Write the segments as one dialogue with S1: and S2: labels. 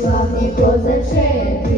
S1: Главный позачет.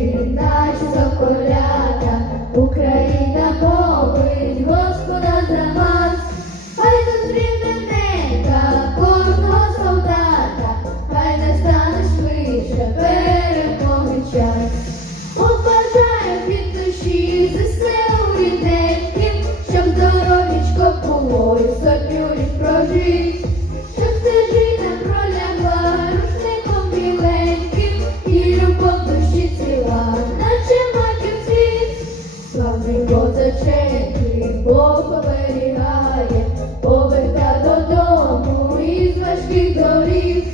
S1: тобою соплюсь прожить, що стежина пролягла рушником біленьким, і любов душі ціла, наче матір світ, славний позаченький, Бог оберігає, поверта додому із важких доріг,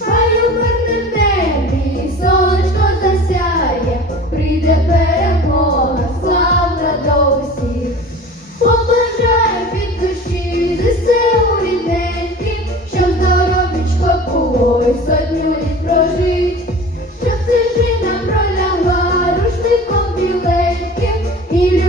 S1: хай у мене. ой сотню літ прожить, щоб цижина пролягла рушником біленьким.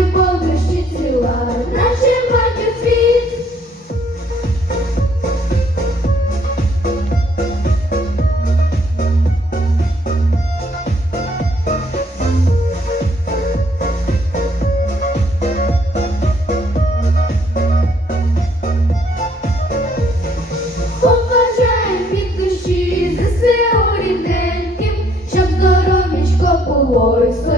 S1: voice